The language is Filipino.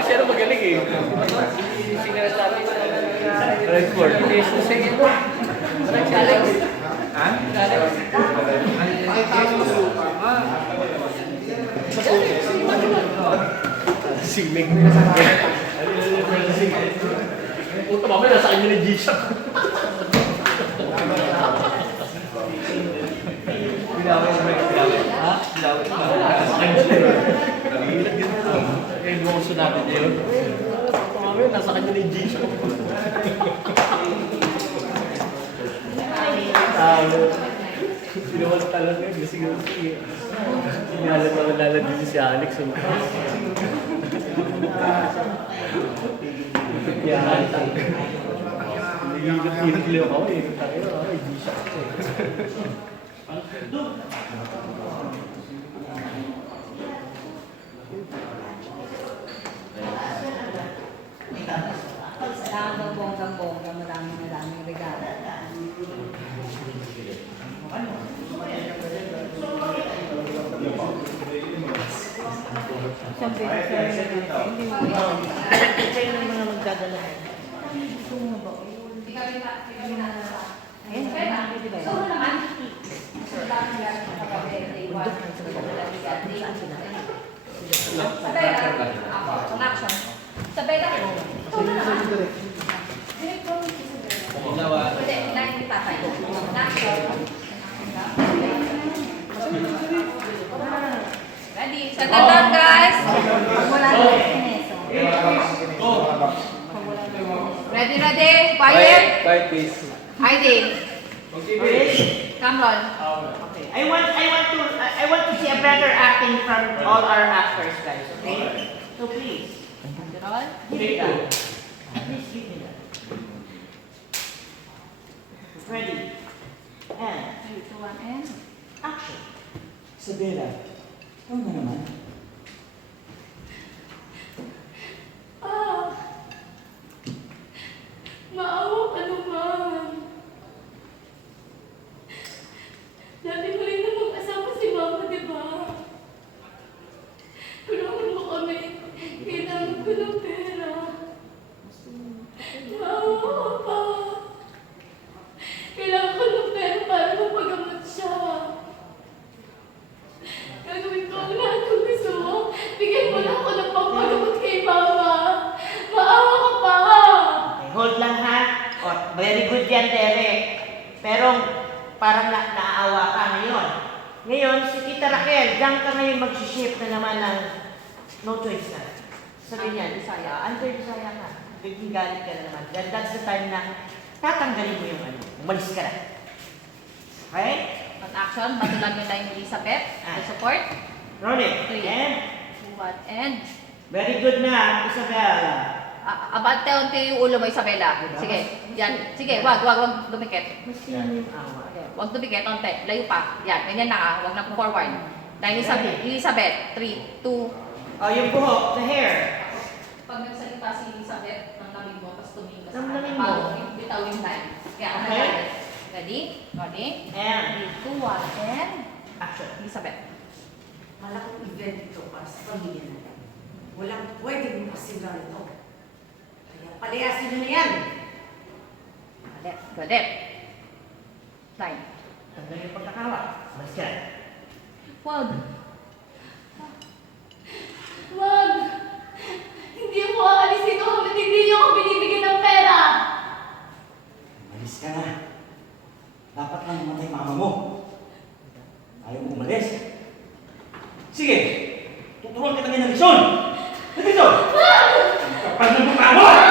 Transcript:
siya na magaling eh. Sinasara yung transport. Hindi siya sa iyo. Alex. Ha? Alex. Simig. Puta mamaya nasa kanya ni G-Shock. Bilawin mo yung bilawin. Ha? Bilawin mo. Nasa kanya din. Nagilag din ito. Eh, di mo gusto natin yun. Puta mamaya nasa kanya ni G-Shock. Sinawala talaga. Sige. Sinalat na malalad din si Alex. Yan. Nagigilip ako eh. Ay, G-Shock eh. Kailangan daw bonggang-bongga, maraming regalo. Isang beses hindi mo yan. Kayo naman na magdadala. Ito mo ba? Ayun, di ba yan? Sabay lang. Ako, action. Sabay lang. Hindi, inahin ni tatay. Action. Ready? Settle down, guys. Wala na sineso. Ready? Quiet. Quiet please. Hiding. Cameron. Okay. I want to see a better acting from all our actors, guys. Okay. So please, Cameron. give me that. Please give me that. Ready. And 3, 2, 1, and action. Isabela, ikaw na naman. Maawa ka naman. Dati mo rin na mag-asama si Mama, di ba? Tulungan mo kami. Kailangan ko ng pera. Maawa ka pa. Kailangan ko ng pera para mapagamot siya. Gagawin ko ang lahat kung gusto mo. Bigyan mo lang ako ng pampagamot kay Mama. Maawa ka pa. Okay, hold lang ha. Oh, very good yan, Derek. Pero parang naaawa ka ngayon. Ngayon, si Tita Raquel, diyan ka ngayon mag-shift na naman ng no choice na. Sabi niya, Bisaya, under Bisaya ka. Biging galit ka na naman. Then that's the time na tatanggalin mo yung ano. Umalis ka na. Okay? on action. Batulan nyo tayong Elizabeth. The support. Roll it. 3, And 2, 1, and very good na, Isabella. abante unti yung ulo mo, Isabela. Sige, yan. Sige, wag dumikit. Mas yun yung awa. Okay, wag dumikit, onte. Layo pa. Yan, ganyan na wag na forward. Dahil Elizabeth, 3, 2. Oh, yung buhok, the hair. Pag nagsalita si Elizabeth, ng lamig mo, tapos tumingin ka sa Namnamin kanya. mo. Bago, bitawin time. Kaya ano Okay. natin? Ready? Ready? And 3, 2, 1, and action. Elizabeth. Malaking event ito para sa pamilya natin. Walang pwedeng masigaw ito. Kaya palayasin nyo na yan. Got it. Time. Tanggal yung pagkakawa. Mas ka. Wag. Wag! Hindi ako aalis dito hanggang hindi niyo ako binibigyan ng pera! Umalis ka na. Dapat lang namatay mama mo. Ayaw mo umalis. Sige, tuturuan kita ngayon ng lisyon. Dito! Kapag ng mukha mo!